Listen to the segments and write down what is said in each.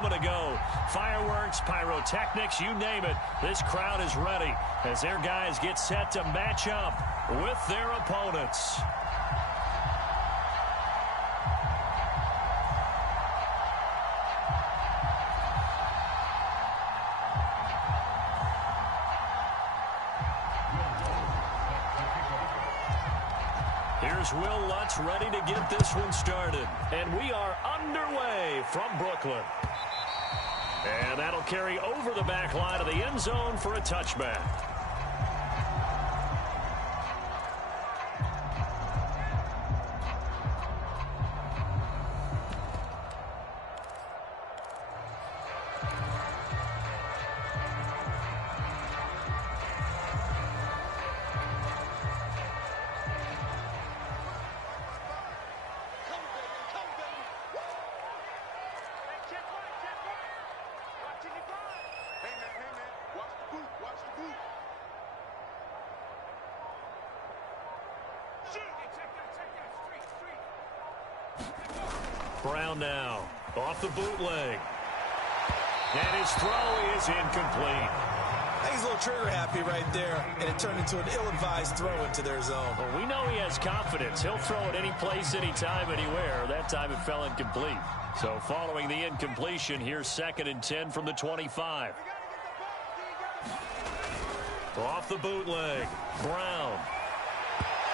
moment ago. Fireworks, pyrotechnics, you name it. This crowd is ready as their guys get set to match up with their opponents. Here's Will Lutz ready to get this one started. And we are underway from Brooklyn. And that'll carry over the back line of the end zone for a touchback. Brown now, off the bootleg. And his throw is incomplete. I think he's a little trigger happy right there, and it turned into an ill-advised throw into their zone. Well, we know he has confidence. He'll throw it any place, anytime, anywhere. That time it fell incomplete. So following the incompletion, here's 2nd and 10 from the 25. Off the bootleg, Brown.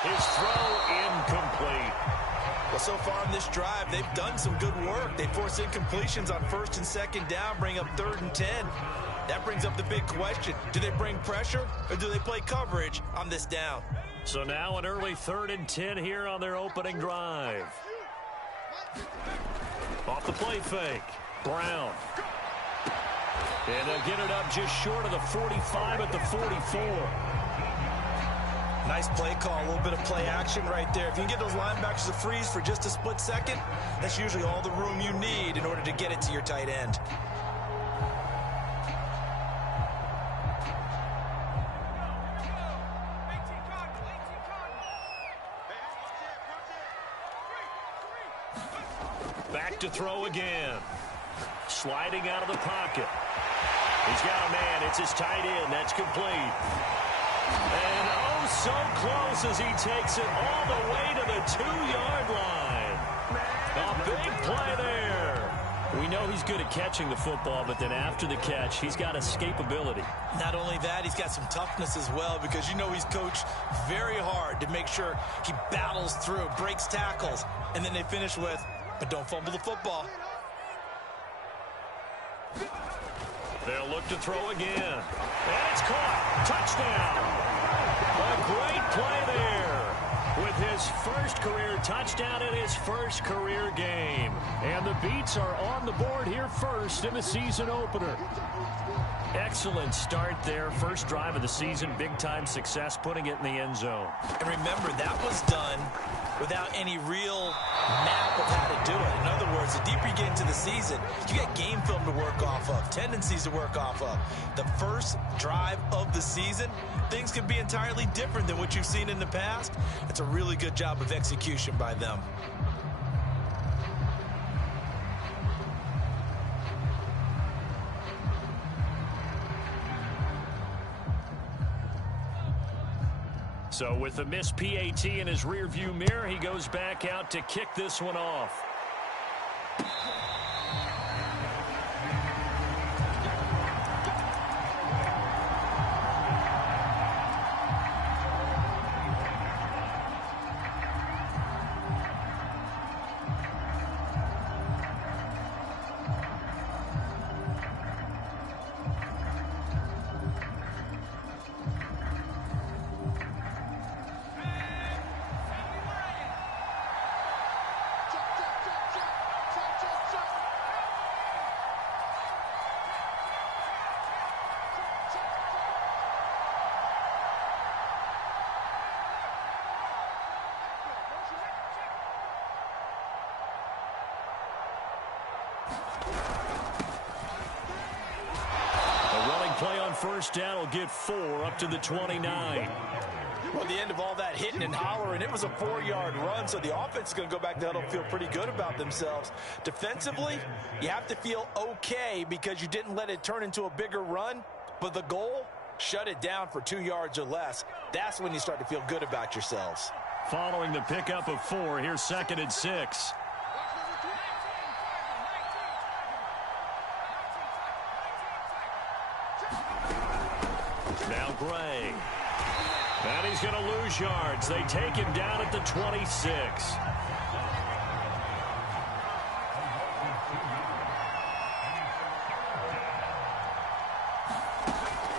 His throw incomplete. Well, so far in this drive, they've done some good work. They force incompletions on 1st and 2nd down, bring up 3rd and 10. That brings up the big question. Do they bring pressure, or do they play coverage on this down? So now an early 3rd and 10 here on their opening drive. Off the play fake, Brown. And they'll get it up just short of the 45 at the 44. Nice play call, a little bit of play action right there. If you can get those linebackers to freeze for just a split second, that's usually all the room you need in order to get it to your tight end. Back to throw again. Sliding out of the pocket. He's got a man. It's his tight end. That's complete. And oh, so close as he takes it all the way to the 2-yard line. A big play there. We know he's good at catching the football, but then after the catch, he's got escapability. Not only that, he's got some toughness as well, because you know he's coached very hard to make sure he battles through, breaks tackles, and then they finish with, but don't fumble the football. They'll look to throw again. And it's caught. Touchdown. A great play there with his first career touchdown in his first career game. And the Beats are on the board here first in the season opener. Excellent start there. First drive of the season. Big-time success putting it in the end zone. And remember, that was done without any real map of how to do it. In other words, the deeper you get into the season, you got game film to work off of, tendencies to work off of. The first drive of the season, things can be entirely different than what you've seen in the past. It's a really good job of execution by them. So with the missed PAT in his rearview mirror, he goes back out to kick this one off. Play on first down will get 4 up to the 29. Well, the end of all that hitting and hollering, it was a 4-yard run, so the offense is going to go back to huddle, feel pretty good about themselves. Defensively, you have to feel okay because you didn't let it turn into a bigger run, but the goal, shut it down for 2 yards or less. That's when you start to feel good about yourselves. Following the pickup of 4, here's 2nd and 6. Now Gray. And he's going to lose yards. They take him down at the 26.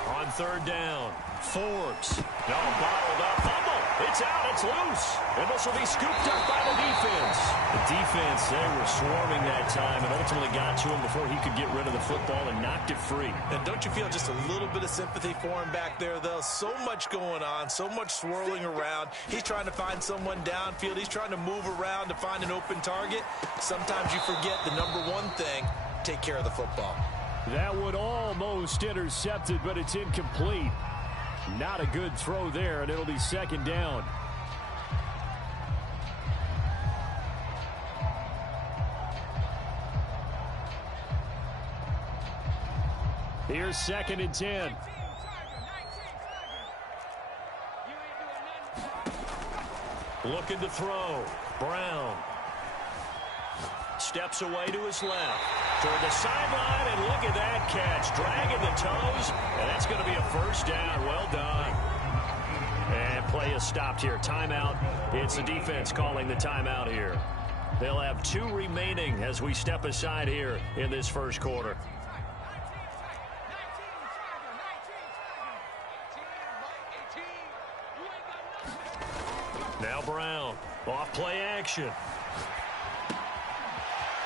On 3rd down, Forbes. No, bottled up. Fumble. It's out. It's loose. And this will be scooped up by the defense. The defense, they were swarming that time and ultimately got to him before he could get rid of the football and knocked it free. And don't you feel just a little bit of sympathy for him back there, though? So much going on, so much swirling around. He's trying to find someone downfield. He's trying to move around to find an open target. Sometimes you forget the number one thing, take care of the football. That would almost intercepted, but it's incomplete. Not a good throw there, and it'll be 2nd down. Here's 2nd and 10. Looking to throw. Brown. Steps away to his left. Toward the sideline, and look at that catch. Dragging the toes, and that's going to be a 1st down. Well done. And play is stopped here. Timeout. It's the defense calling the timeout here. They'll have 2 remaining as we step aside here in this 1st quarter. Now Brown. Off play action.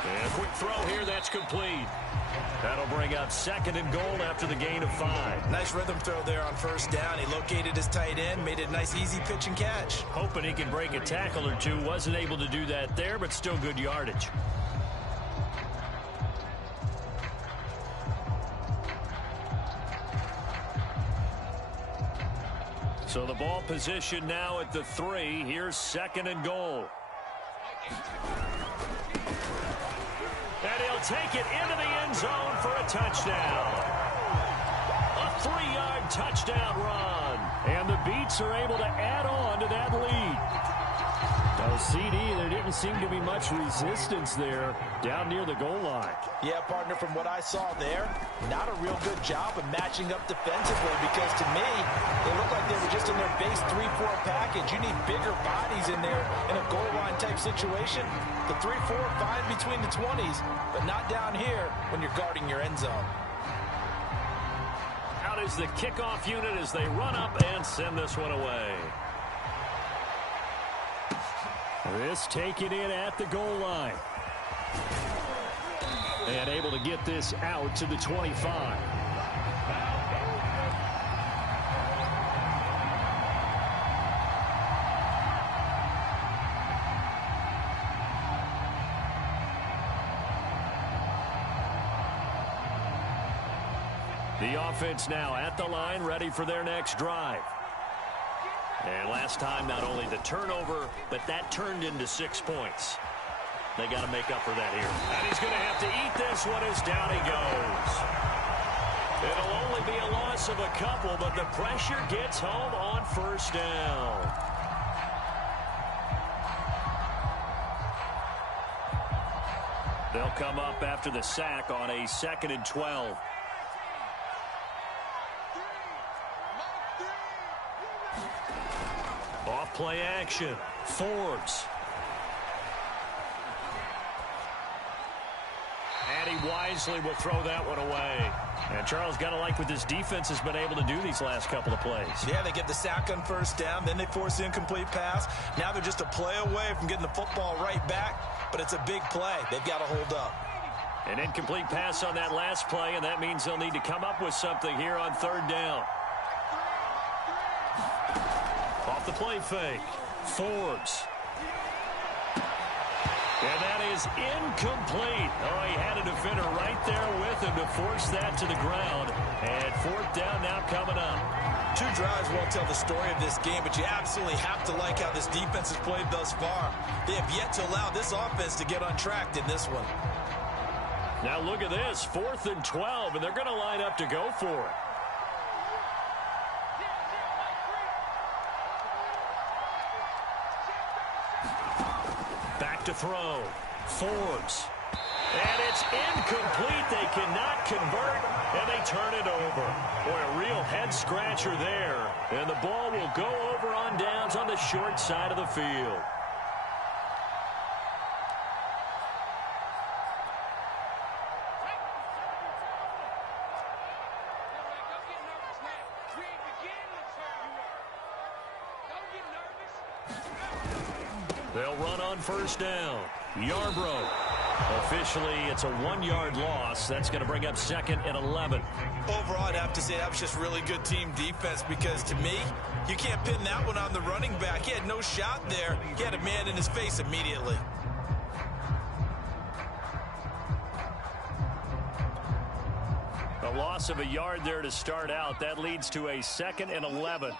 And a quick throw here, that's complete. That'll bring up 2nd and goal after the gain of 5. Nice rhythm throw there on 1st down. He located his tight end, made it a nice easy pitch and catch. Hoping he can break a tackle or two. Wasn't able to do that there, but still good yardage. So the ball position now at the 3. Here's 2nd and goal. And he'll take it into the end zone for a touchdown. A 3-yard touchdown run. And the Beats are able to add on to that lead. Now, CD, there didn't seem to be much resistance there down near the goal line. Yeah, partner, from what I saw there, not a real good job of matching up defensively because to me, they looked like they were just in their base 3-4 package. You need bigger bodies in there in a goal line type situation. The 3-4 fine between the 20s, but not down here when you're guarding your end zone. Out is the kickoff unit as they run up and send this one away. This taken in at the goal line. And able to get this out to the 25. The offense now at the line, ready for their next drive. And last time, not only the turnover, but that turned into 6 points. They got to make up for that here. And he's going to have to eat this one as down he goes. It'll only be a loss of a couple, but the pressure gets home on 1st down. They'll come up after the sack on a 2nd and 12. Off play action. Forbes. And he wisely will throw that one away. And Charles, got to like what this defense has been able to do these last couple of plays. Yeah, they get the sack on 1st down, then they force the incomplete pass. Now they're just a play away from getting the football right back, but it's a big play. They've got to hold up. An incomplete pass on that last play, and that means they'll need to come up with something here on 3rd down. Off the play fake. Forbes. And that is incomplete. Oh, he had a defender right there with him to force that to the ground. And fourth down now coming up. Two drives won't tell the story of this game, but you absolutely have to like how this defense has played thus far. They have yet to allow this offense to get untracked in this one. Now look at this, 4th and 12, and they're going to line up to go for it. Back to throw. Forbes. And it's incomplete. They cannot convert, and they turn it over. Boy, a real head-scratcher there. And the ball will go over on downs on the short side of the field. They'll run on first down. Yarbrough. Officially, it's a 1-yard loss. That's going to bring up 2nd and 11. Overall, I'd have to say that was just really good team defense because, to me, you can't pin that one on the running back. He had no shot there. He had a man in his face immediately. A loss of a yard there to start out. That leads to a 2nd and 11.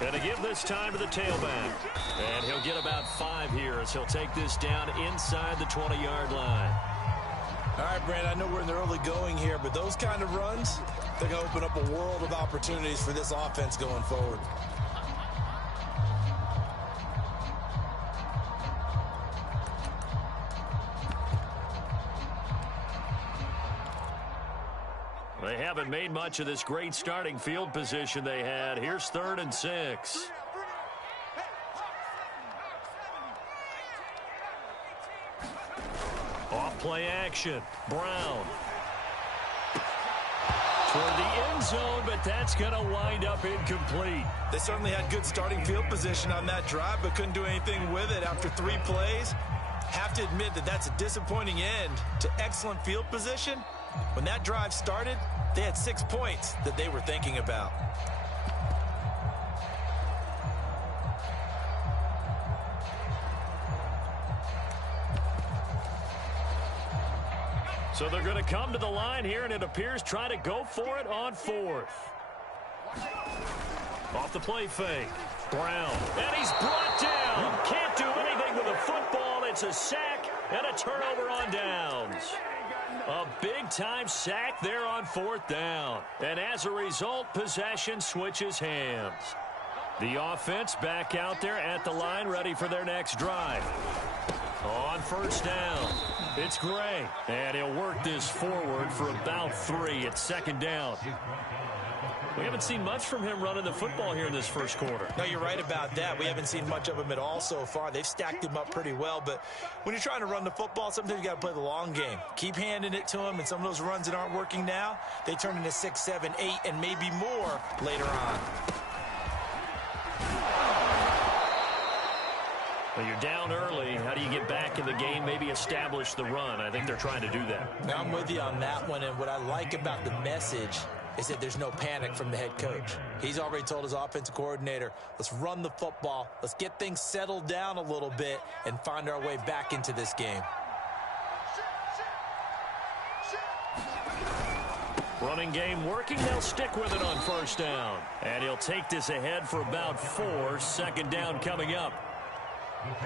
And to give this time to the tailback. And he'll get about 5 here as he'll take this down inside the 20-yard line. All right, Brand, I know we're in the early going here, but those kind of runs, they're going to open up a world of opportunities for this offense going forward. They haven't made much of this great starting field position they had. Here's 3rd and 6. Off play action. Brown. Toward the end zone, but that's going to wind up incomplete. They certainly had good starting field position on that drive, but couldn't do anything with it after 3 plays. Have to admit that that's a disappointing end to excellent field position. When that drive started, they had 6 points that they were thinking about. So they're going to come to the line here, and it appears try to go for it on 4th. Off the play fake. Brown. And he's brought down. Can't do anything with a football. It's a sack and a turnover on downs. A big-time sack there on 4th down. And as a result, possession switches hands. The offense back out there at the line, ready for their next drive. On first down, it's Gray. And he'll work this forward for about 3. It's 2nd down. We haven't seen much from him running the football here in this first quarter. No, you're right about that. We haven't seen much of him at all so far. They've stacked him up pretty well, but when you're trying to run the football, sometimes you got to play the long game. Keep handing it to him, and some of those runs that aren't working now, they turn into 6, 7, 8, and maybe more later on. Well, you're down early. How do you get back in the game, maybe establish the run? I think they're trying to do that. Now, I'm with you on that one, and what I like about the message is that there's no panic from the head coach. He's already told his offensive coordinator, let's run the football, let's get things settled down a little bit and find our way back into this game. Running game working. They'll stick with it on first down. And he'll take this ahead for about 4. 2nd down coming up.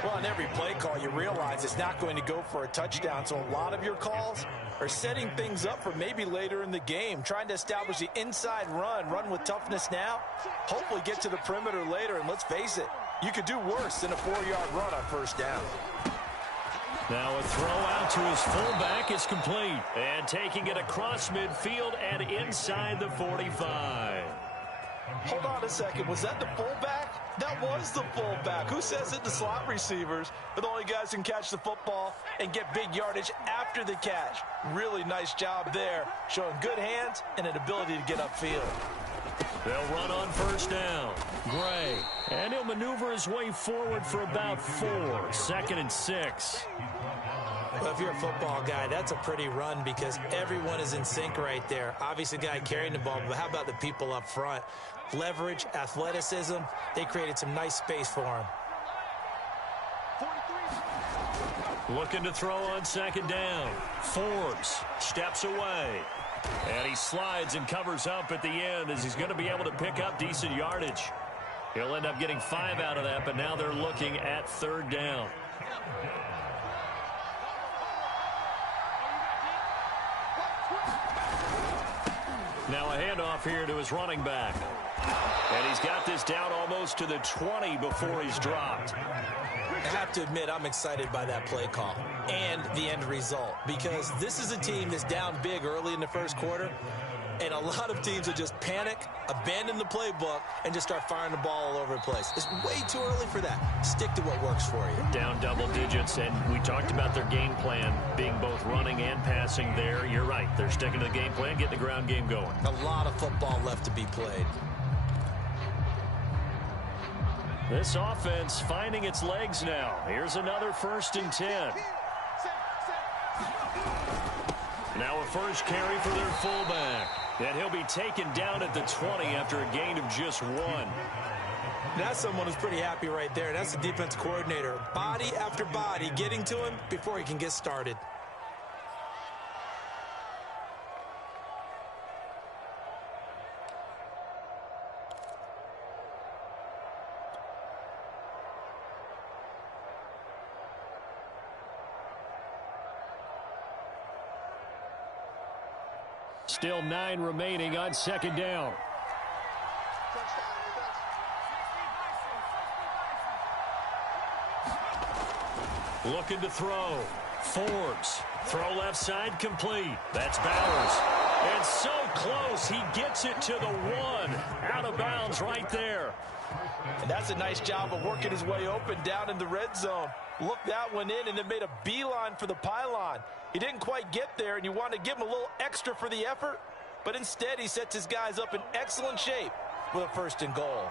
Well, on every play call, you realize it's not going to go for a touchdown, so a lot of your calls are setting things up for maybe later in the game, trying to establish the inside run with toughness now, hopefully get to the perimeter later, and let's face it, you could do worse than a 4-yard run on first down. Now a throw out to his fullback is complete, and taking it across midfield and inside the 45. Hold on a second. Was that the fullback? That was the fullback. Who says it? The slot receivers are the only guys who can catch the football and get big yardage after the catch. Really nice job there, showing good hands and an ability to get upfield. They'll run on first down. Gray. And he'll maneuver his way forward for about 4. 2nd and 6. Well, if you're a football guy, that's a pretty run because everyone is in sync right there. Obviously, the guy carrying the ball, but how about the people up front? Leverage, athleticism, they created some nice space for him. Looking to throw on second down. Forbes steps away. And he slides and covers up at the end as he's going to be able to pick up decent yardage. He'll end up getting 5 out of that, but now they're looking at third down. Now a handoff here to his running back. And he's got this down almost to the 20 before he's dropped. I have to admit, I'm excited by that play call and the end result because this is a team that's down big early in the first quarter, and a lot of teams will just panic, abandon the playbook, and just start firing the ball all over the place. It's way too early for that. Stick to what works for you. Down double digits, and we talked about their game plan being both running and passing there. You're right. They're sticking to the game plan, getting the ground game going. A lot of football left to be played. This offense finding its legs now. Here's another 1st and 10. Now a first carry for their fullback. And he'll be taken down at the 20 after a gain of just 1. That's someone who's pretty happy right there. That's the defense coordinator. Body after body getting to him before he can get started. Still 9 remaining on second down. Looking to throw. Forbes. Throw left side complete. That's Bowers. And so close. He gets it to the 1. Out of bounds right there. And that's a nice job of working his way open down in the red zone. Looked that one in and then made a beeline for the pylon. He didn't quite get there, and you want to give him a little extra for the effort, but instead he sets his guys up in excellent shape with a 1st and goal.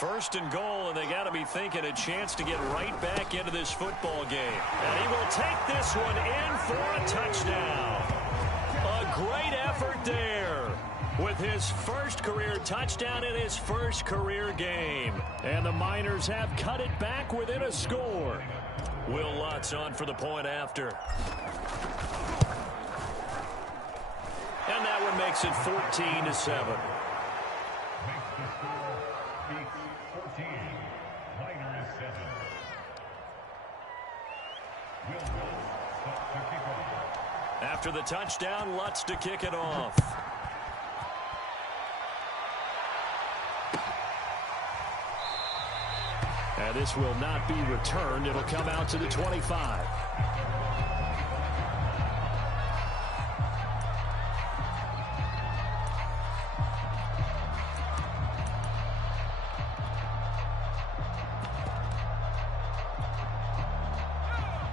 1st and goal, and they got to be thinking a chance to get right back into this football game. And he will take this one in for a touchdown. A great effort there with his first career touchdown in his first career game. And the Miners have cut it back within a score. Will Lutz on for the point after. And that one makes it 14-7. After the touchdown, Lutz to kick it off. And this will not be returned. It'll come out to the 25.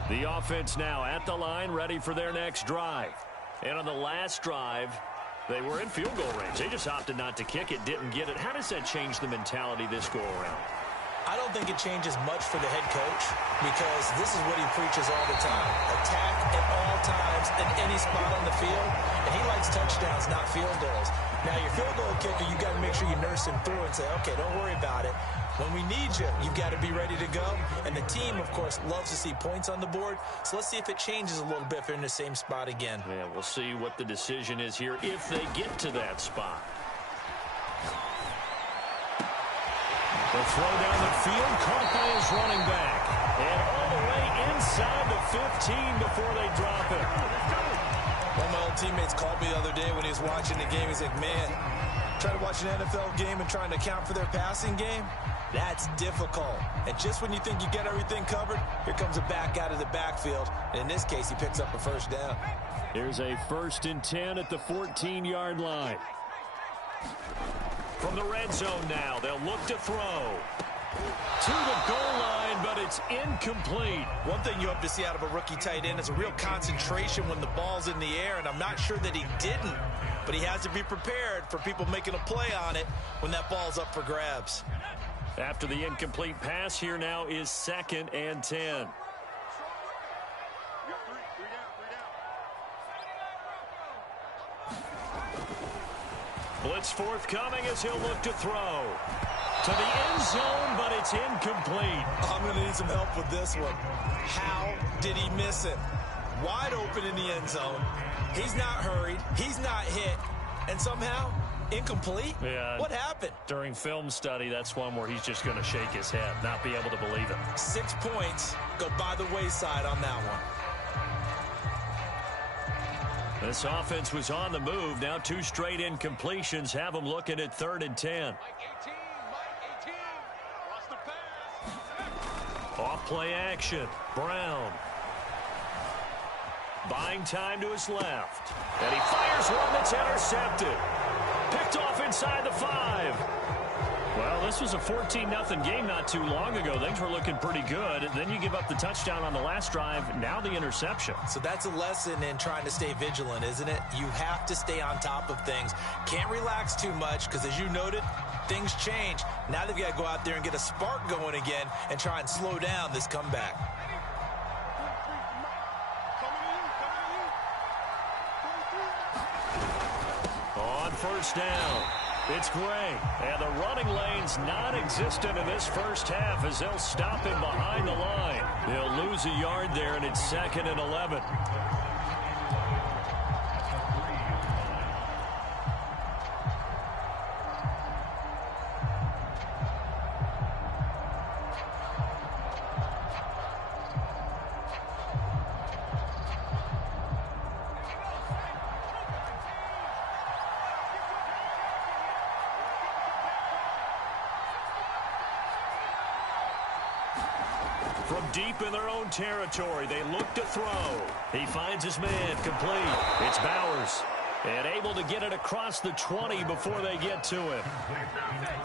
The offense now at the line, ready for their next drive. And on the last drive, they were in field goal range. They just opted not to kick it, didn't get it. How does that change the mentality this go-around? I don't think it changes much for the head coach because this is what he preaches all the time. Attack at all times in any spot on the field, and he likes touchdowns, not field goals. Now, your field goal kicker, you got to make sure you nurse him through and say, okay, don't worry about it. When we need you, you've got to be ready to go. And the team, of course, loves to see points on the board. So let's see if it changes a little bit if they're in the same spot again. Yeah, we'll see what the decision is here if they get to that spot. The throw down the field, caught by his running back. And all the way inside the 15 before they drop it. One of my old teammates called me the other day when he was watching the game. He's like, man, trying to watch an NFL game and trying to account for their passing game? That's difficult. And just when you think you get everything covered, here comes a back out of the backfield. And in this case, he picks up a 1st down. Here's a 1st and 10 at the 14-yard line. From the red zone now, they'll look to throw. To the goal line, but it's incomplete. One thing you hope to see out of a rookie tight end is a real concentration when the ball's in the air, and I'm not sure that he didn't, but he has to be prepared for people making a play on it when that ball's up for grabs. After the incomplete pass, here now is 2nd and 10. Blitz forthcoming as he'll look to throw. To the end zone, but it's incomplete. I'm going to need some help with this one. How did he miss it? Wide open in the end zone. He's not hurried. He's not hit. And somehow, incomplete? Yeah. What happened? During film study, that's one where he's just going to shake his head, not be able to believe it. 6 points go by the wayside on that one. This offense was on the move. Now 2 straight incompletions have them looking at 3rd and 10. Off play action. Brown. Buying time to his left. And he fires one that's intercepted. Picked off inside the 5. Well, this was a 14-0 game not too long ago. Things were looking pretty good. And then you give up the touchdown on the last drive. Now the interception. So that's a lesson in trying to stay vigilant, isn't it? You have to stay on top of things. Can't relax too much because, as you noted, things change. Now they've got to go out there and get a spark going again and try and slow down this comeback. On first down, it's Gray. And the running lane's non-existent in this first half as they'll stop him behind the line. He'll lose a yard there, and it's 2nd and 11. From deep in their own territory, they look to throw. He finds his man, complete. It's Bowers. And able to get it across the 20 before they get to him.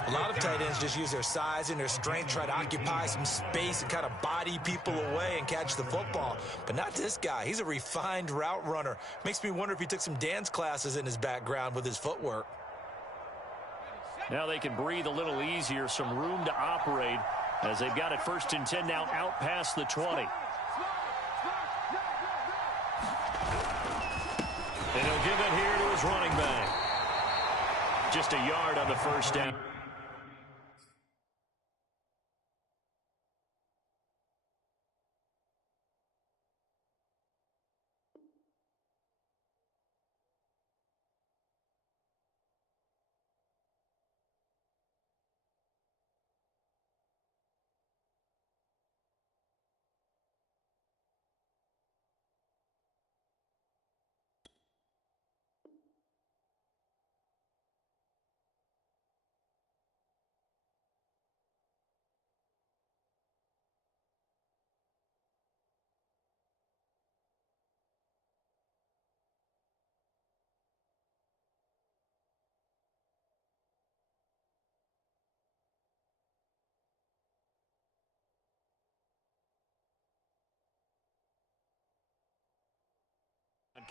A lot of tight ends just use their size and their strength, try to occupy some space and kind of body people away and catch the football. But not this guy. He's a refined route runner. Makes me wonder if he took some dance classes in his background with his footwork. Now they can breathe a little easier, some room to operate as they've got it 1st and 10 now out past the 20. And he'll give it here to his running back. Just a yard on the first down.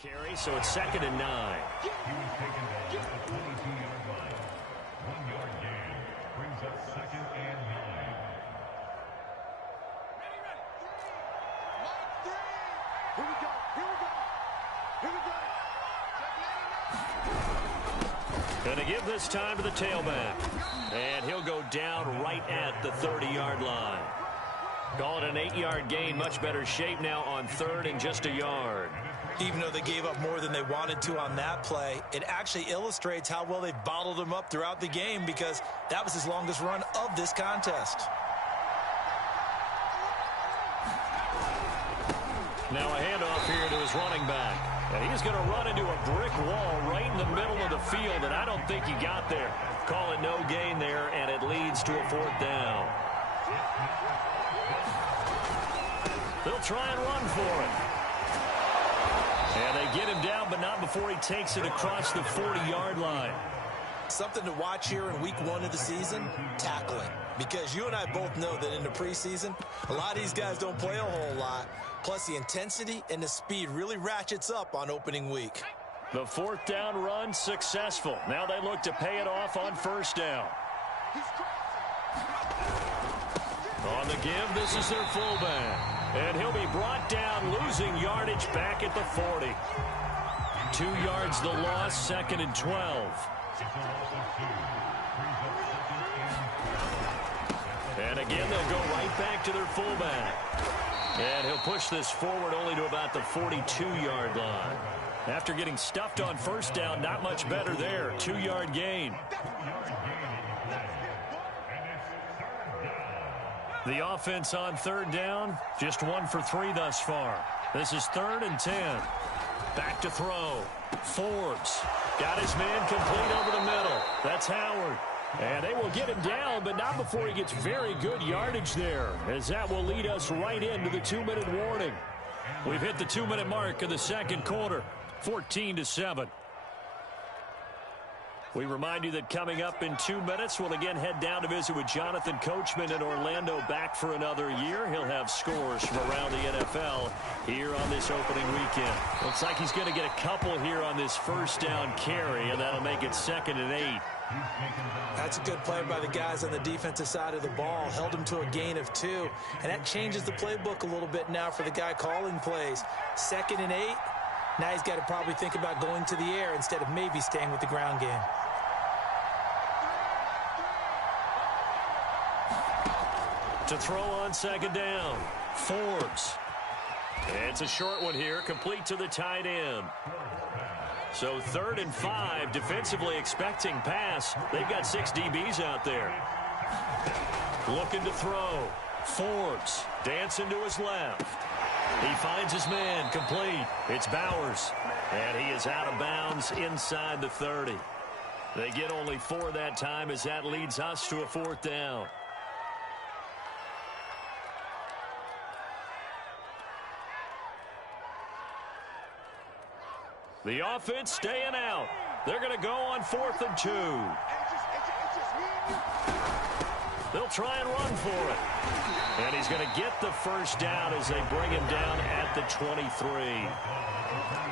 Carry, so it's 2nd and 9. Going to give this time to the tailback. And he'll go down right at the 30-yard line. Call it an 8-yard gain. Much better shape now on 3rd and just a yard. Even though they gave up more than they wanted to on that play, it actually illustrates how well they've bottled him up throughout the game because that was his longest run of this contest. Now a handoff here to his running back. And he's going to run into a brick wall right in the middle of the field, and I don't think he got there. Call it no gain there, and it leads to a 4th down. They'll try and run for it. And they get him down, but not before he takes it across the 40-yard line. Something to watch here in week 1 of the season, tackling. Because you and I both know that in the preseason, a lot of these guys don't play a whole lot. Plus, the intensity and the speed really ratchets up on opening week. The 4th down run successful. Now they look to pay it off on 1st down. On the give, this is their fullback. And he'll be brought down, losing yardage back at the 40. 2 yards the loss, 2nd and 12. And again, they'll go right back to their fullback. And he'll push this forward only to about the 42-yard line. After getting stuffed on first down, not much better there. 2-yard gain. The offense on third down, just 1 for 3 thus far. This is 3rd and 10. Back to throw. Forbes got his man complete over the middle. That's Howard. And they will get him down, but not before he gets very good yardage there, as that will lead us right into the 2-minute warning. We've hit the 2-minute mark of the second quarter, 14-7. We remind you that coming up in 2 minutes, we'll again head down to visit with Jonathan Coachman in Orlando, back for another year. He'll have scores from around the NFL here on this opening weekend. Looks like he's going to get a couple here on this first down carry, and that'll make it 2nd and 8. That's a good play by the guys on the defensive side of the ball. Held him to a gain of 2, and that changes the playbook a little bit now for the guy calling plays. 2nd and 8. Now he's got to probably think about going to the air instead of maybe staying with the ground game. To throw on 2nd down, Forbes. It's a short one here, complete to the tight end. So 3rd and 5, defensively expecting pass. They've got 6 DBs out there. Looking to throw. Forbes dancing to his left. He finds his man, complete. It's Bowers. And he is out of bounds inside the 30. They get only 4 that time, as that leads us to a 4th down. The offense staying out. They're going to go on 4th and 2. They'll try and run for it. And he's going to get the first down as they bring him down at the 23.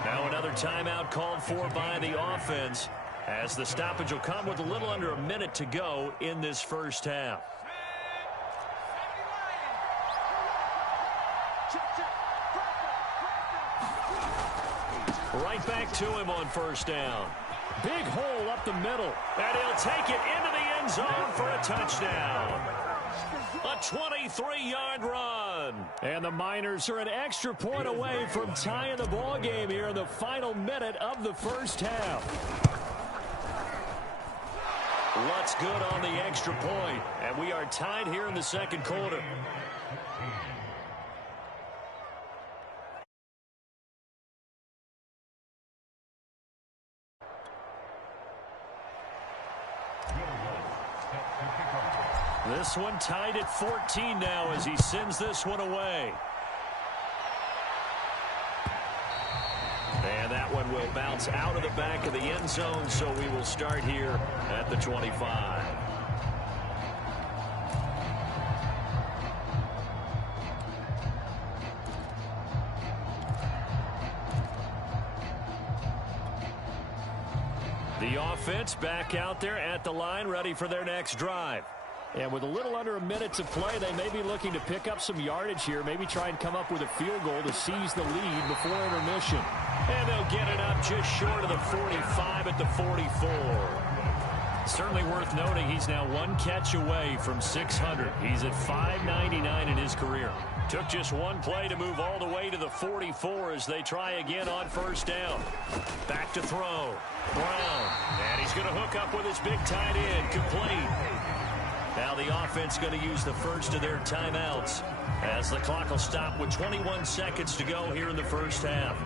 Now another timeout called for by the offense, as the stoppage will come with a little under a minute to go in this first half. Right back to him on first down. Big hole up the middle. And he'll take it into the end zone for a touchdown. A 23-yard run. And the Miners are an extra point away from tying the ball game here in the final minute of the first half. What's good on the extra point? And we are tied here in the second quarter. This one tied at 14 now as he sends this one away. And that one will bounce out of the back of the end zone, so we will start here at the 25. The offense back out there at the line, ready for their next drive. And with a little under a minute to play, they may be looking to pick up some yardage here, maybe try and come up with a field goal to seize the lead before intermission. And they'll get it up just short of the 45 at the 44. Certainly worth noting he's now 1 catch away from 600. He's at 599 in his career. Took just 1 play to move all the way to the 44 as they try again on first down. Back to throw. Brown. And he's going to hook up with his big tight end. Complete. Now the offense going to use the first of their timeouts as the clock will stop with 21 seconds to go here in the first half.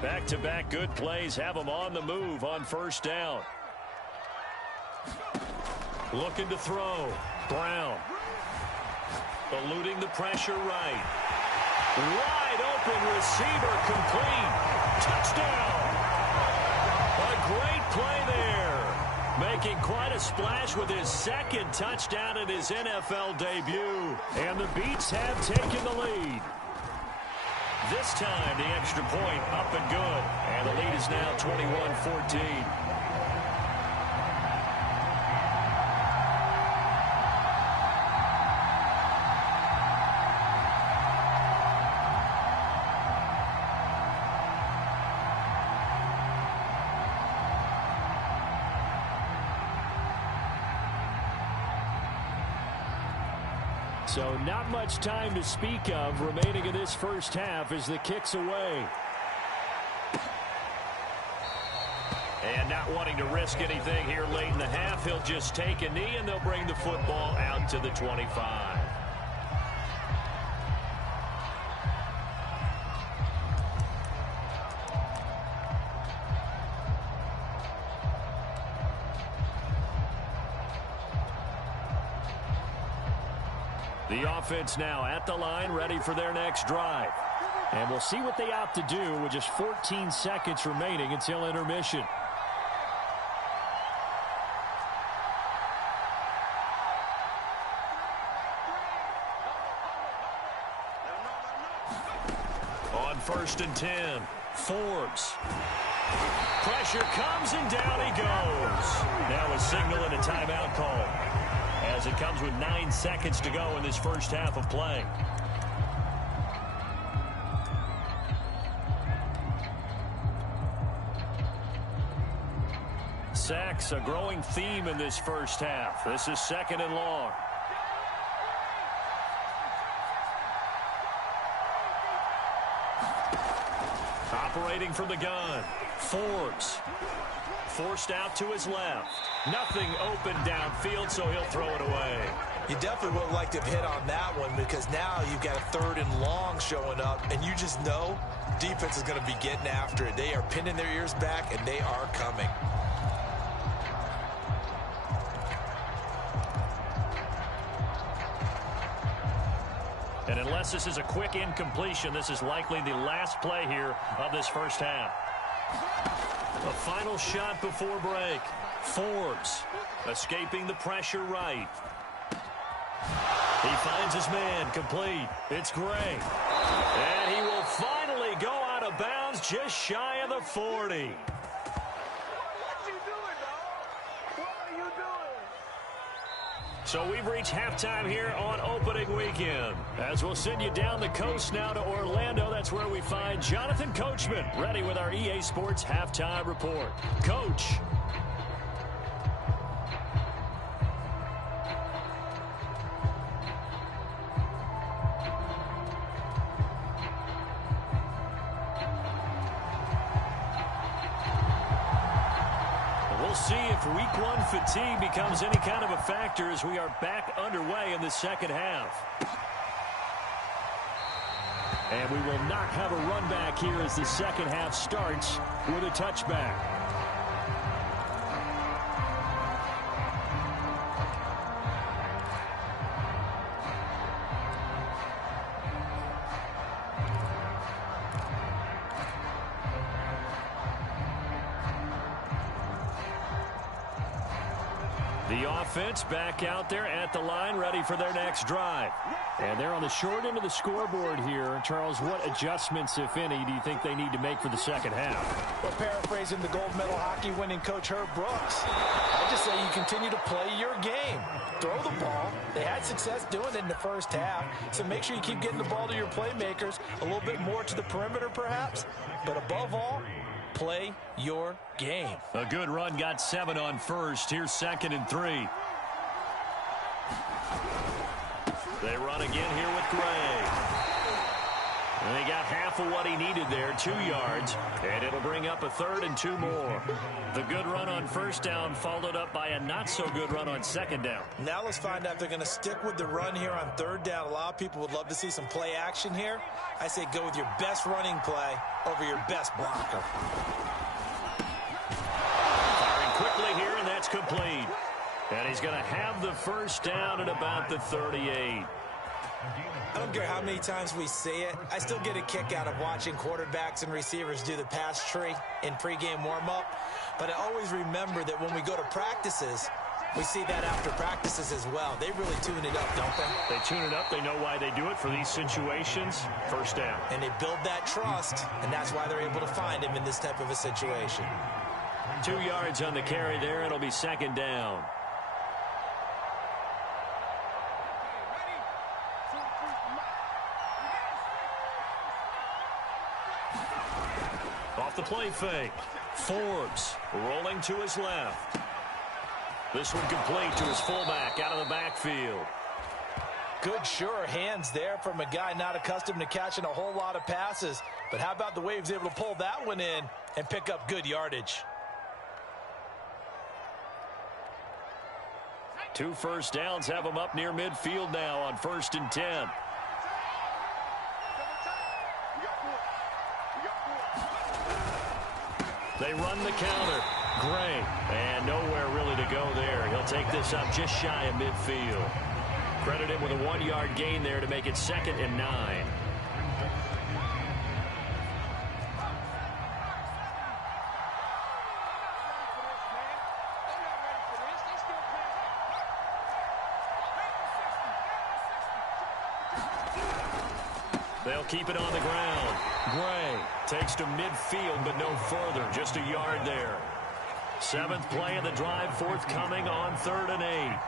Back-to-back good plays have them on the move on first down. Looking to throw. Brown. Eluding the pressure right. Wide open receiver, complete. Touchdown. A great play there. Making quite a splash with his 2nd touchdown in his NFL debut. And the Beats have taken the lead. This time the extra point up and good. And the lead is now 21-14. So not much time to speak of remaining in this first half as the kick's away. And not wanting to risk anything here late in the half, he'll just take a knee and they'll bring the football out to the 25. The offense now at the line, ready for their next drive. And we'll see what they opt to do with just 14 seconds remaining until intermission. On 1st and 10, Forbes. Pressure comes and down he goes. Now a signal and a timeout call, as it comes with 9 seconds to go in this first half of play. Sacks, a growing theme in this first half. This is 2nd and long. Operating from the gun, Forbes. Forced out to his left. Nothing open downfield, so he'll throw it away. You definitely would have liked to have hit on that one, because now you've got a 3rd and long showing up, and you just know defense is going to be getting after it. They are pinning their ears back, and they are coming. And unless this is a quick incompletion, this is likely the last play here of this first half. A final shot before break. Forbes escaping the pressure right. He finds his man, complete. It's Gray. And he will finally go out of bounds just shy of the 40. So we've reached halftime here on opening weekend. As we'll send you down the coast now to Orlando, that's where we find Jonathan Coachman, ready with our EA Sports Halftime Report. Coach. We'll see if week 1 fatigue becomes any kind of a factor as we are back underway in the second half. And we will not have a run back here as the second half starts with a touchback. The offense back out there at the line, ready for their next drive. And they're on the short end of the scoreboard here. Charles, what adjustments, if any, do you think they need to make for the second half? Well, paraphrasing the gold medal hockey winning coach Herb Brooks, I just say you continue to play your game. Throw the ball. They had success doing it in the first half, so make sure you keep getting the ball to your playmakers, a little bit more to the perimeter perhaps, but above all, play your game. A good run, got 7 on first. Here's 2nd and 3. They run again here with Gray. And they got half of what he needed there, 2 yards. And it'll bring up a 3rd and 2 more. The good run on first down followed up by a not-so-good run on second down. Now let's find out if they're going to stick with the run here on 3rd down. A lot of people would love to see some play action here. I say go with your best running play over your best blocker. Firing quickly here, and that's complete. And he's going to have the first down at about the 38. I don't care how many times we see it. I still get a kick out of watching quarterbacks and receivers do the pass tree in pregame warm-up. But I always remember that when we go to practices, we see that after practices as well. They really tune it up, don't they? They tune it up. They know why they do it for these situations. First down. And they build that trust, and that's why they're able to find him in this type of a situation. 2 yards on the carry there. It'll be 2nd down. Off the play fake. Forbes rolling to his left. This one complete to his fullback out of the backfield. Good, sure hands there from a guy not accustomed to catching a whole lot of passes. But how about the way he was able to pull that one in and pick up good yardage? 2 first downs have them up near midfield now on 1st and 10. They run the counter. Gray. And nowhere really to go there. He'll take this up just shy of midfield. Credit him with a 1-yard gain there to make it 2nd and 9. They'll keep it on the ground. Gray takes to midfield, but no further. Just a yard there. 7th play of the drive forthcoming on 3rd and 8.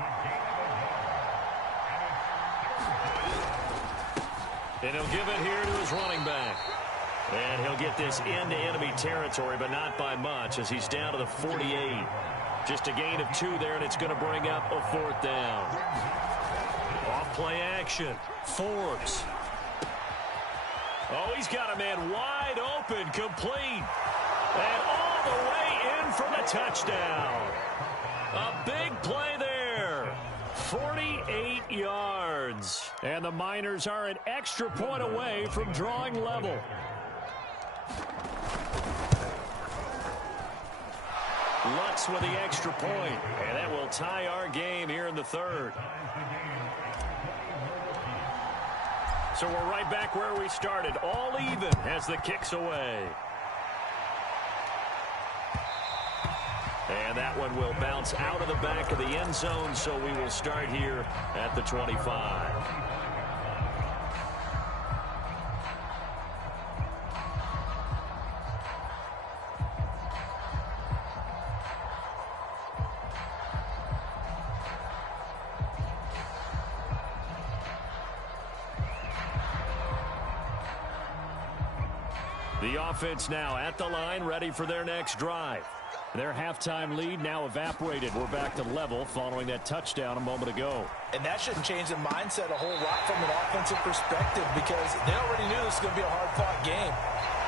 And he'll give it here to his running back. And he'll get this into enemy territory, but not by much as he's down to the 48. Just a gain of 2 there, and it's going to bring up a 4th down. Off play action. Forbes. Oh, he's got a man wide open, complete. And all the way in for the touchdown. A big play there. 48 yards. And the Miners are an extra point away from drawing level. Lutz with the extra point. And that will tie our game here in the 3rd. So we're right back where we started. All even as the kick's away. And that one will bounce out of the back of the end zone, so we will start here at the 25. The offense now at the line, ready for their next drive. Their halftime lead now evaporated. We're back to level following that touchdown a moment ago. And that shouldn't change the mindset a whole lot from an offensive perspective because they already knew this was going to be a hard-fought game.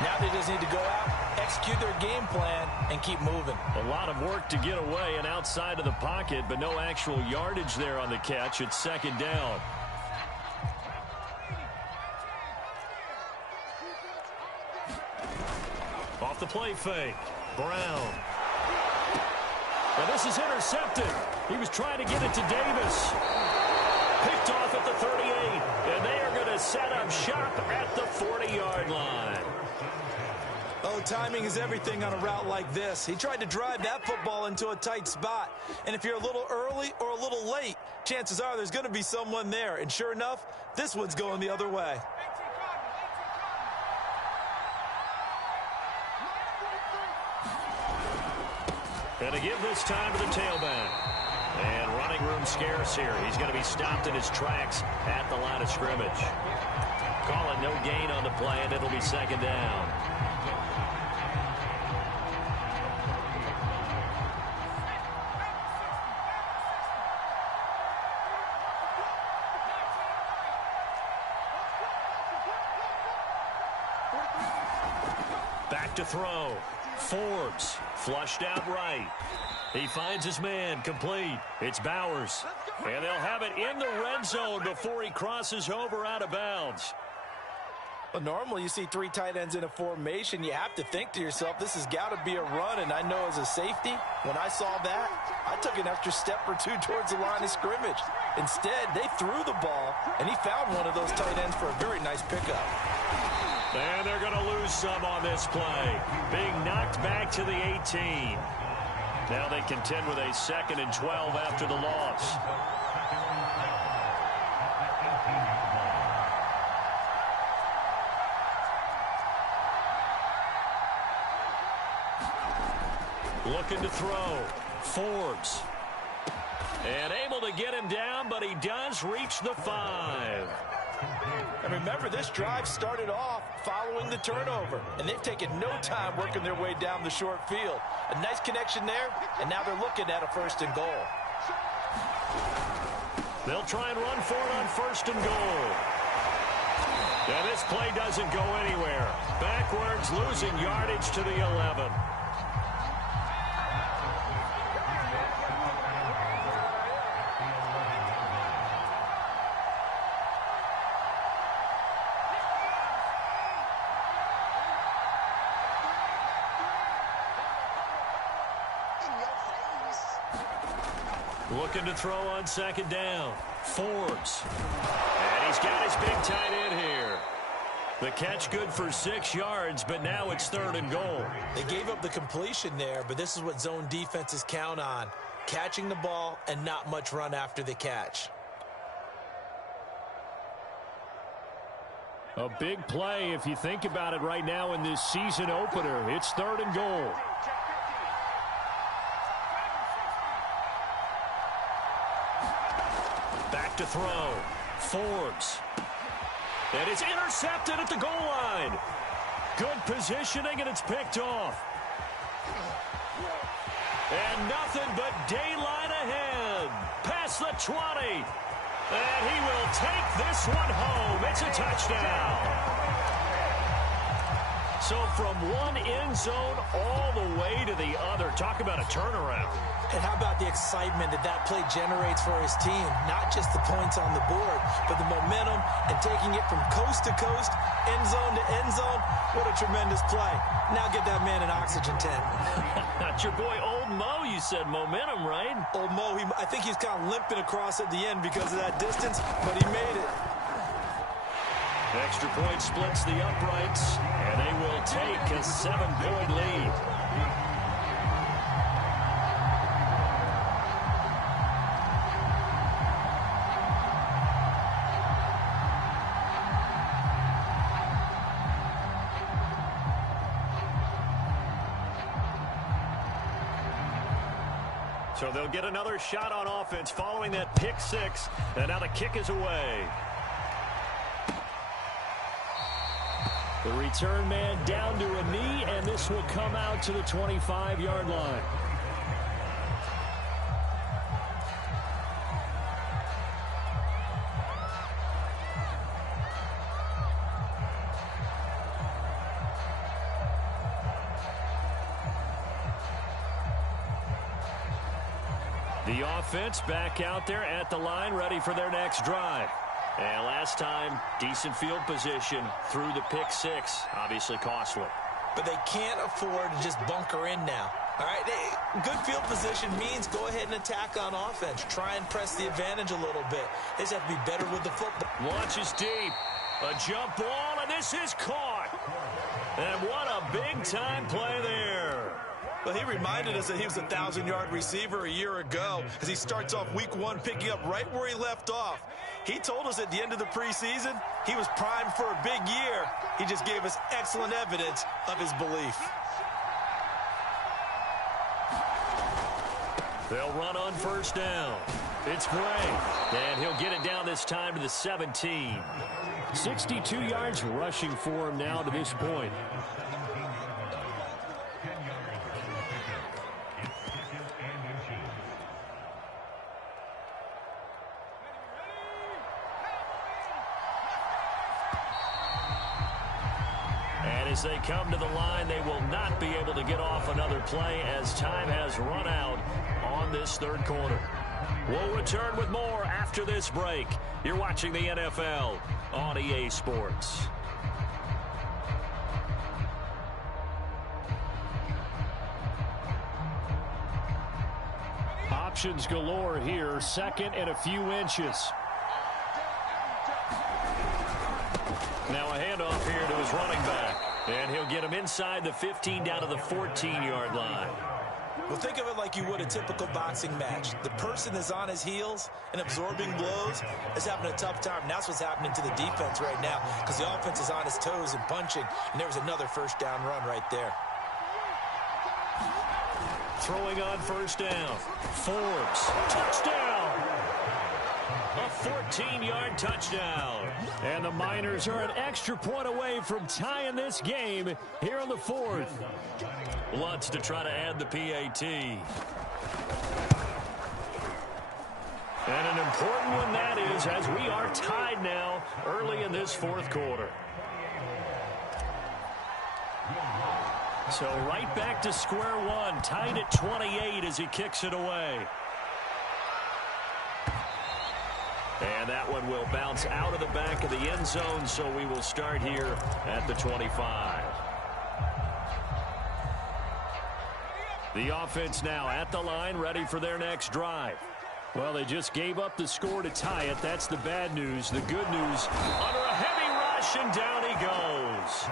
Now they just need to go out, execute their game plan, and keep moving. A lot of work to get away and outside of the pocket, but no actual yardage there on the catch. It's 2nd down. Off the play fake. Brown. And this is intercepted. He was trying to get it to Davis. Picked off at the 38. And they are going to set up shop at the 40-yard line. Oh, timing is everything on a route like this. He tried to drive that football into a tight spot. And if you're a little early or a little late, chances are there's going to be someone there. And sure enough, this one's going the other way. And to give this time to the tailback. And running room scarce here. He's going to be stopped in his tracks at the line of scrimmage. Call it no gain on the play, and it'll be 2nd down. Back to throw. Forbes flushed out right. He finds his man complete. It's Bowers. And they'll have it in the red zone before he crosses over out of bounds. Well, normally you see 3 tight ends in a formation. You have to think to yourself, this has got to be a run. And I know as a safety, when I saw that, I took an extra step or 2 towards the line of scrimmage. Instead, they threw the ball, and he found one of those tight ends for a very nice pickup. And they're going to lose some on this play. Being knocked back to the 18. Now they contend with a 2nd and 12 after the loss. Looking to throw. Forbes. And able to get him down, but he does reach the 5. And remember, this drive started off following the turnover, and they've taken no time working their way down the short field. A nice connection there, and now they're looking at a 1st and goal. They'll try and run for it on 1st and goal. And this play doesn't go anywhere. Backwards, losing yardage to the 11. Looking to throw on 2nd down. Forbes. And he's got his big tight end here. The catch good for 6 yards, but now it's 3rd and goal. They gave up the completion there, but this is what zone defenses count on. Catching the ball and not much run after the catch. A big play if you think about it right now in this season opener. It's 3rd and goal. Back to throw. Forbes. And it's intercepted at the goal line. Good positioning, and it's picked off. And nothing but daylight ahead. Past the 20. And he will take this one home. It's a touchdown. So from one end zone all the way to the other. Talk about a turnaround. And how about the excitement that play generates for his team? Not just the points on the board, but the momentum and taking it from coast to coast, end zone to end zone. What a tremendous play. Now get that man an oxygen tent. That's your boy Old Mo, you said momentum, right? Old Mo, I think he's kind of limping across at the end because of that distance, but he made it. Extra point splits the uprights, and they will take a 7-point lead. So they'll get another shot on offense following that pick 6, and now the kick is away. The return man down to a knee, and this will come out to the 25-yard line. The offense back out there at the line, ready for their next drive. And last time, decent field position through the pick 6. Obviously costly. But they can't afford to just bunker in now. All right, good field position means go ahead and attack on offense. Try and press the advantage a little bit. They just have to be better with the football. Launches deep. A jump ball, and this is caught. And what a big-time play there. Well, he reminded us that he was a 1,000-yard receiver a year ago as he starts off week 1 picking up right where he left off. He told us at the end of the preseason he was primed for a big year. He just gave us excellent evidence of his belief. They'll run on 1st down. It's Gray, and he'll get it down this time to the 17. 62 yards rushing for him now to this point. As they come to the line, they will not be able to get off another play as time has run out on this 3rd quarter. We'll return with more after this break. You're watching the NFL on EA Sports. Options galore here. 2nd and a few inches. Now a handoff here to his running back. And he'll get him inside the 15 down to the 14-yard line. Well, think of it like you would a typical boxing match. The person is on his heels and absorbing blows is having a tough time. And that's what's happening to the defense right now because the offense is on his toes and punching. And there was another 1st down run right there. Throwing on 1st down. Forbes. Touchdown! A 14-yard touchdown. And the Miners are an extra point away from tying this game here in the 4th. Lutz to try to add the PAT. And an important one that is, as we are tied now early in this fourth quarter. So right back to square one, tied at 28 as he kicks it away. And that one will bounce out of the back of the end zone, so we will start here at the 25. The offense now at the line, ready for their next drive. Well, they just gave up the score to tie it. That's the bad news. The good news, under a heavy rush, and down he goes.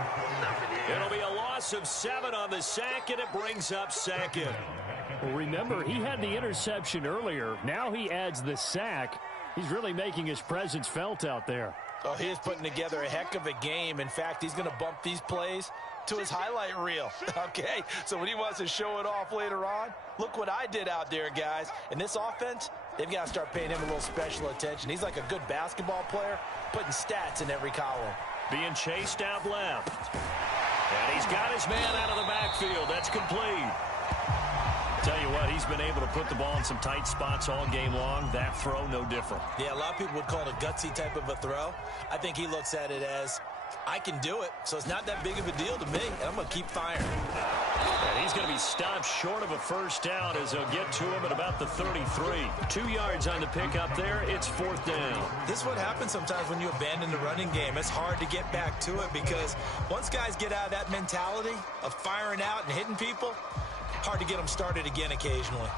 It'll be a loss of 7 on the sack, and it brings up second. Well, remember, he had the interception earlier. Now he adds the sack. He's really making his presence felt out there. Oh, he is putting together a heck of a game. In fact, he's going to bump these plays to his highlight reel. Okay, so when he wants to show it off later on, look what I did out there, guys. And this offense, they've got to start paying him a little special attention. He's like a good basketball player, putting stats in every column. Being chased out left. And he's got his man out of the backfield. That's complete. Tell you what, he's been able to put the ball in some tight spots all game long. That throw, no different. Yeah, a lot of people would call it a gutsy type of a throw. I think he looks at it as, I can do it, so it's not that big of a deal to me, and I'm going to keep firing. And he's going to be stopped short of a first down as they'll get to him at about the 33. 2 yards on the pickup there. It's fourth down. This is what happens sometimes when you abandon the running game. It's hard to get back to it because once guys get out of that mentality of firing out and hitting people, hard to get them started again occasionally.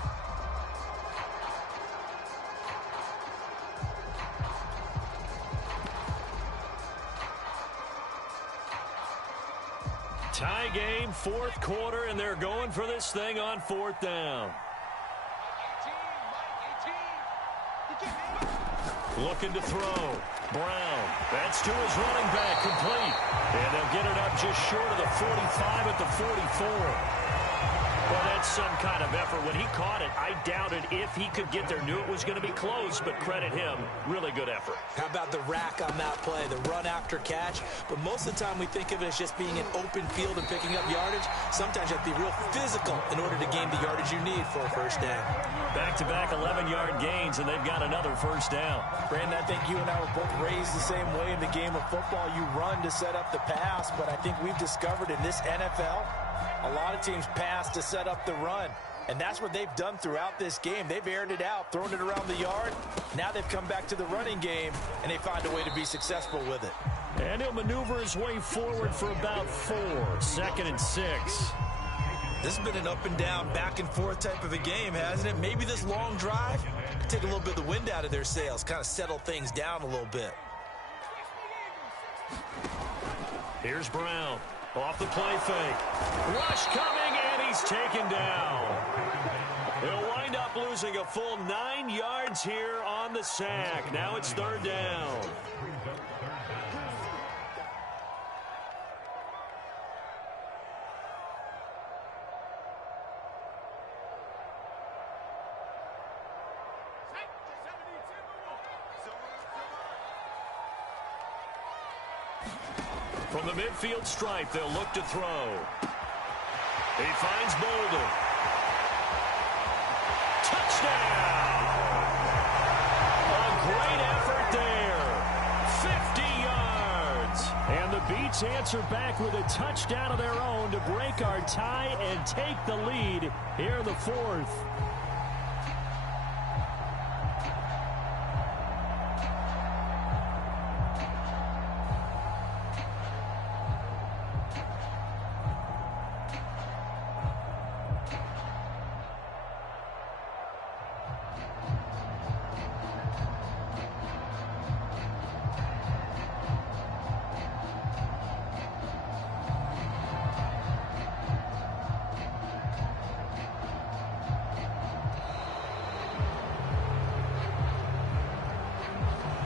Tie game, fourth quarter, and they're going for this thing on fourth down. Looking to throw. Brown. That's to his running back, complete. And they'll get it up just short of the 45 at the 44. Well, that's some kind of effort. When he caught it, I doubted if he could get there. Knew it was going to be close, but credit him. Really good effort. How about the rack on that play, the run after catch? But most of the time we think of it as just being an open field and picking up yardage. Sometimes you have to be real physical in order to gain the yardage you need for a first down. Back-to-back 11-yard gains, and they've got another first down. Brandon, I think you and I were both raised the same way in the game of football. You run to set up the pass, but I think we've discovered in this NFL, a lot of teams pass to set up the run. And that's what they've done throughout this game. They've aired it out, thrown it around the yard. Now they've come back to the running game, and they find a way to be successful with it. And he'll maneuver his way forward for about 4. 2nd and 6. This has been an up and down, back and forth type of a game, hasn't it? Maybe this long drive could take a little bit of the wind out of their sails, kind of settle things down a little bit. Here's Brown. Off the play fake. Rush coming, and he's taken down. He'll wind up losing a full 9 yards here on the sack. Now it's third down. From the midfield stripe, they'll look to throw. He finds Bolden. Touchdown! A great effort there. 50 yards. And the Beats answer back with a touchdown of their own to break our tie and take the lead here in the fourth.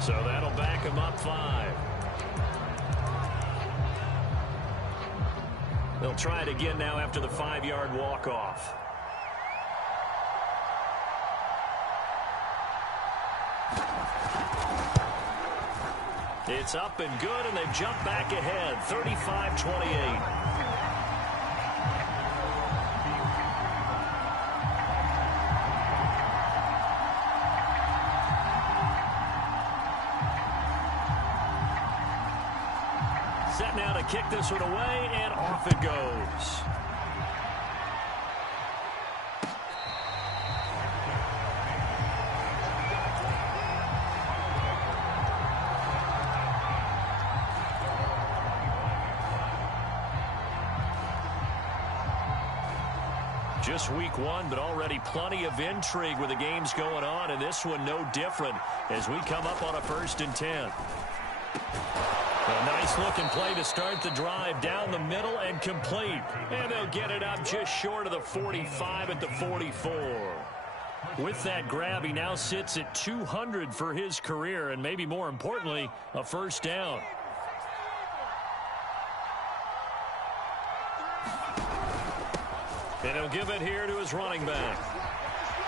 So that'll back him up 5. They'll try it again now after the 5-yard walk-off. It's up and good, and they've jumped back ahead, 35-28. now to kick this one away, and off it goes. Just week one, but already plenty of intrigue with the games going on, and this one no different as we come up on a 1st and 10. A nice-looking play to start the drive down the middle and complete. And they'll get it up just short of the 45 at the 44. With that grab, he now sits at 200 for his career, and maybe more importantly, a 1st down. And he'll give it here to his running back.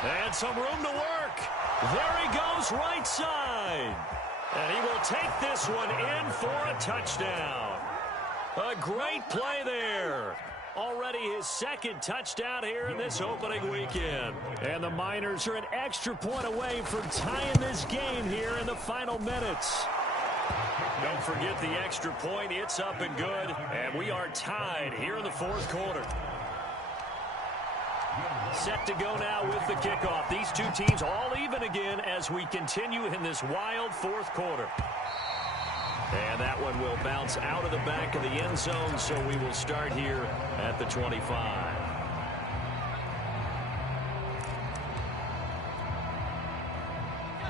And some room to work. There he goes, right side. And he will take this one in for a touchdown. A great play there. Already his 2nd touchdown here in this opening weekend. And the Miners are an extra point away from tying this game here in the final minutes. Don't forget the extra point. It's up and good. And we are tied here in the 4th quarter. Set to go now with the kickoff. These two teams all even again as we continue in this wild 4th quarter. And that one will bounce out of the back of the end zone, so we will start here at the 25.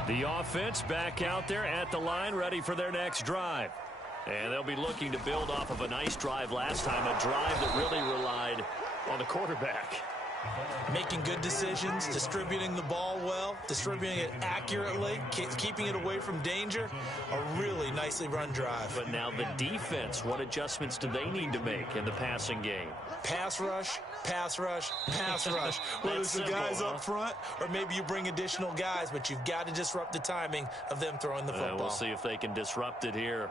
The offense back out there at the line, ready for their next drive. And they'll be looking to build off of a nice drive last time, a drive that really relied on the quarterback. Making good decisions, distributing the ball well, distributing it accurately, keeping it away from danger. A really nicely run drive. But now the defense, what adjustments do they need to make in the passing game? Pass rush, pass rush, pass rush. Whether it's the guys up front or maybe you bring additional guys, but you've got to disrupt the timing of them throwing the football. We'll see if they can disrupt it here.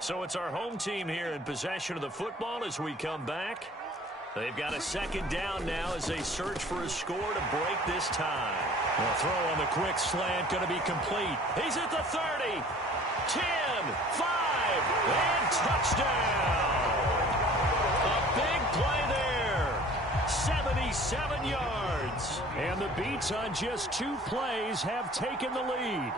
So it's our home team here in possession of the football as we come back. They've got a 2nd down now as they search for a score to break this tie. The throw on the quick slant going to be complete. He's at the 30, 10, 5, and touchdown. A big play there. 77 yards. And the Beats on just 2 plays have taken the lead.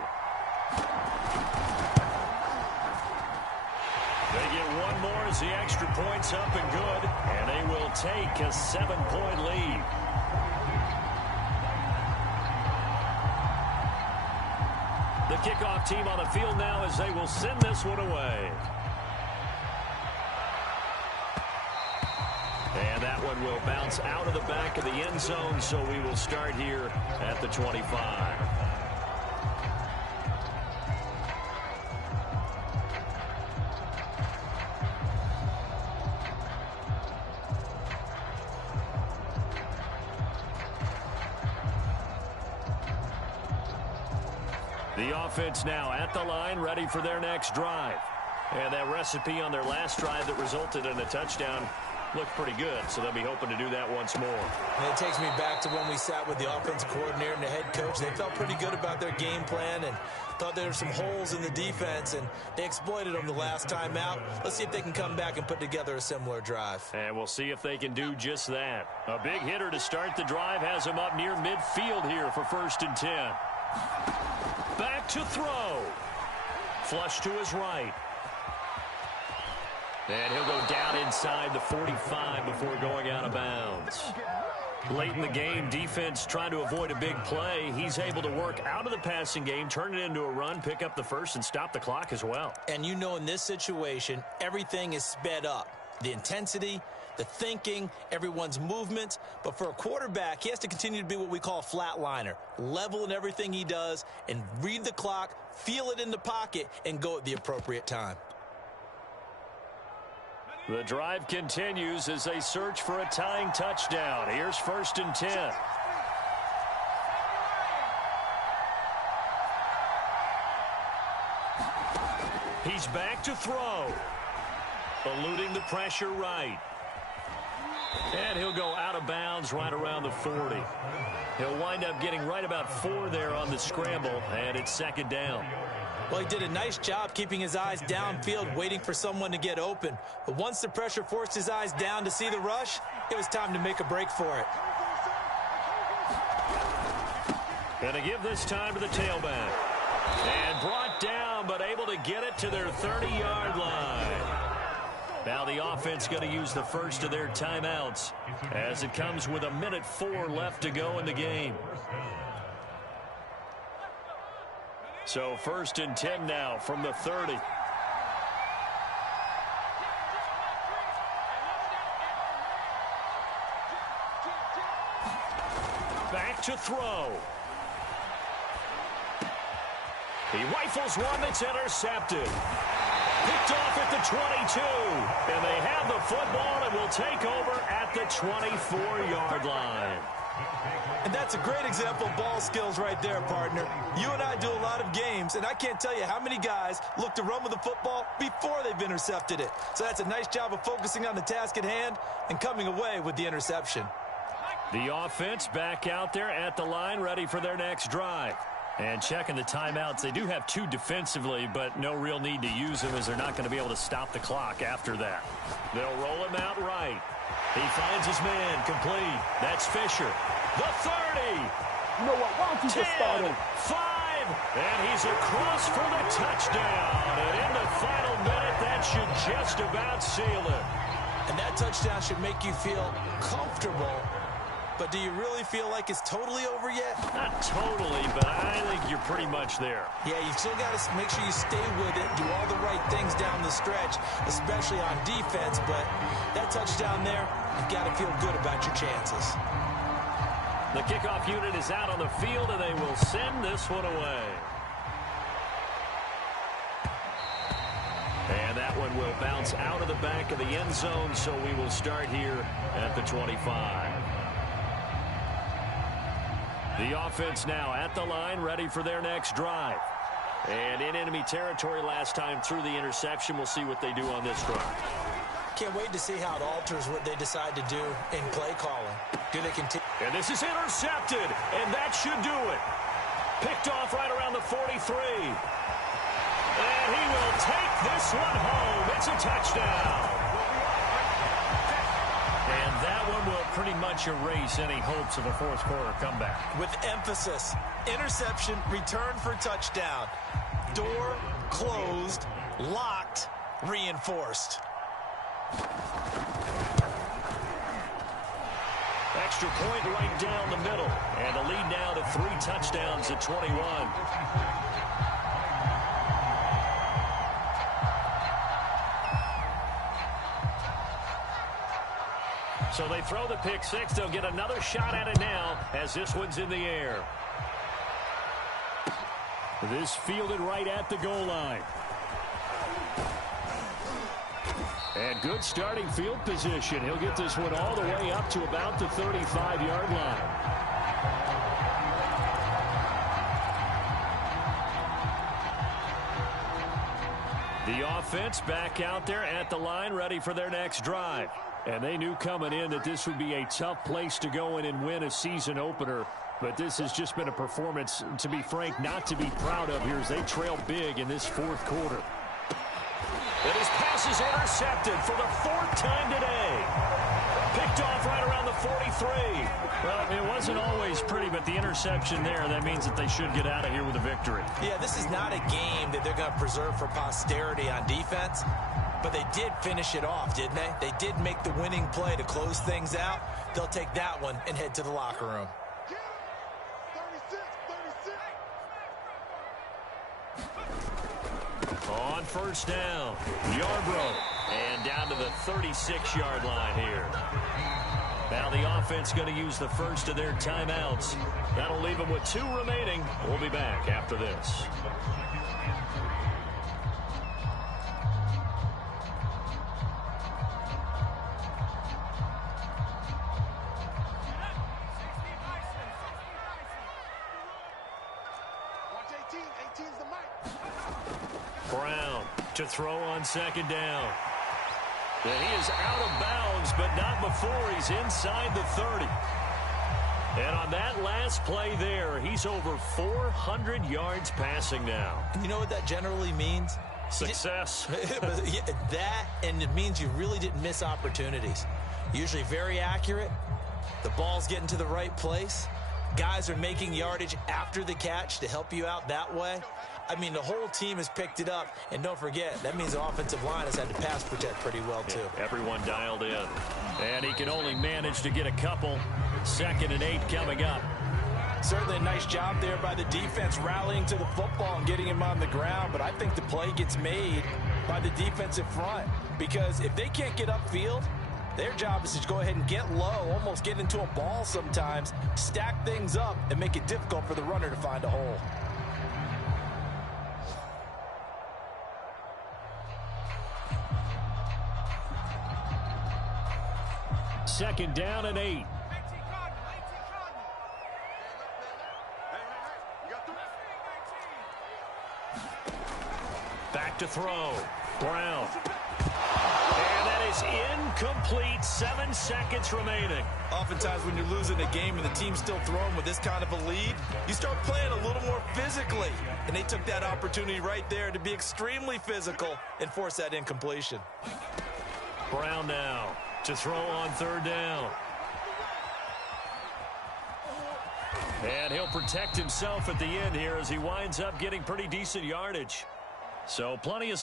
They get one more as the extra point's up and good, and they will take a 7-point lead. The kickoff team on the field now as they will send this one away. And that one will bounce out of the back of the end zone, so we will start here at the 25. The offense now at the line, ready for their next drive. And that recipe on their last drive that resulted in a touchdown looked pretty good, so they'll be hoping to do that once more. And it takes me back to when we sat with the offensive coordinator and the head coach. They felt pretty good about their game plan and thought there were some holes in the defense, and they exploited them the last time out. Let's see if they can come back and put together a similar drive. And we'll see if they can do just that. A big hitter to start the drive has him up near midfield here for 1st and 10. Back to throw. Flush to his right. And he'll go down inside the 45 before going out of bounds. Late in the game, defense trying to avoid a big play. He's able to work out of the passing game, turn it into a run, pick up the 1st, and stop the clock as well. And you know in this situation, everything is sped up. The intensity, the thinking, everyone's movement. But for a quarterback, he has to continue to be what we call a flatliner. Level in everything he does and read the clock, feel it in the pocket, and go at the appropriate time. The drive continues as they search for a tying touchdown. Here's 1st and 10. He's back to throw. Eluding the pressure right. And he'll go out of bounds right around the 40. He'll wind up getting right about 4 there on the scramble, and it's second down. Well, he did a nice job keeping his eyes downfield, waiting for someone to get open. But once the pressure forced his eyes down to see the rush, it was time to make a break for it. Going to give this time to the tailback. And brought down, but able to get it to their 30-yard line. Now the offense going to use the first of their timeouts as it comes with 1:04 left to go in the game. So 1st and 10 now from the 30. Back to throw. He rifles one that's intercepted. Picked off at the 22. And they have the football and will take over at the 24-yard line. And that's a great example of ball skills right there, partner. You and I do a lot of games, and I can't tell you how many guys look to run with the football before they've intercepted it. So that's a nice job of focusing on the task at hand and coming away with the interception. The offense back out there at the line, ready for their next drive. And checking the timeouts, they do have 2 defensively, but no real need to use them as they're not going to be able to stop the clock after that. They'll roll him out right. He finds his man complete. That's Fisher. The 30. You know what? Why don't you 10, just start him? 5, and he's across for the touchdown. And in the final minute, that should just about seal it. And that touchdown should make you feel comfortable. But do you really feel like it's totally over yet? Not totally, but I think you're pretty much there. Yeah, you've still got to make sure you stay with it, do all the right things down the stretch, especially on defense. But that touchdown there, you've got to feel good about your chances. The kickoff unit is out on the field, and they will send this one away. And that one will bounce out of the back of the end zone, so we will start here at the 25. The offense now at the line, ready for their next drive. And in enemy territory last time through the interception. We'll see what they do on this drive. Can't wait to see how it alters what they decide to do in play calling. Do they continue? And this is intercepted, and that should do it. Picked off right around the 43. And he will take this one home. It's a touchdown. And that one will pretty much erase any hopes of a fourth quarter comeback. With emphasis, interception, return for touchdown. Door closed, locked, reinforced. Extra point right down the middle. And the lead now to 3 touchdowns at 21. So they throw the pick 6. They'll get another shot at it now as this one's in the air. This fielded right at the goal line. And good starting field position. He'll get this one all the way up to about the 35-yard line. The offense back out there at the line, ready for their next drive. And they knew coming in that this would be a tough place to go in and win a season opener. But this has just been a performance, to be frank, not to be proud of here as they trail big in this fourth quarter. And his pass is intercepted for the 4th time today. Picked off right around the 43. Well, it wasn't always pretty, but the interception there, that means that they should get out of here with a victory. Yeah, this is not a game that they're going to preserve for posterity on defense. But they did finish it off, didn't they? They did make the winning play to close things out. They'll take that one and head to the locker room. On first down, Yarbrough. And down to the 36-yard line here. Now the offense going to use the first of their timeouts. That'll leave them with 2 remaining. We'll be back after this. Brown to throw on second down. And he is out of bounds, but not 4. He's inside the 30. And on that last play there, he's over 400 yards passing now. And you know what that generally means? Success. That, and it means you really didn't miss opportunities. Usually very accurate. The ball's getting to the right place. Guys are making yardage after the catch to help you out that way. I mean, the whole team has picked it up. And don't forget, that means the offensive line has had to pass protect pretty well, too. Yeah, everyone dialed in. And he can only manage to get a couple. 2nd and 8 coming up. Certainly a nice job there by the defense rallying to the football and getting him on the ground. But I think the play gets made by the defensive front. Because if they can't get upfield, their job is to go ahead and get low, almost get into a ball sometimes, stack things up, and make it difficult for the runner to find a hole. 2nd down and 8. Back to throw. Brown. And that is incomplete. 7 seconds remaining. Oftentimes when you're losing a game and the team's still throwing with this kind of a lead, you start playing a little more physically. And they took that opportunity right there to be extremely physical and force that incompletion. Brown now to throw on 3rd down. And he'll protect himself at the end here as he winds up getting pretty decent yardage. So plenty of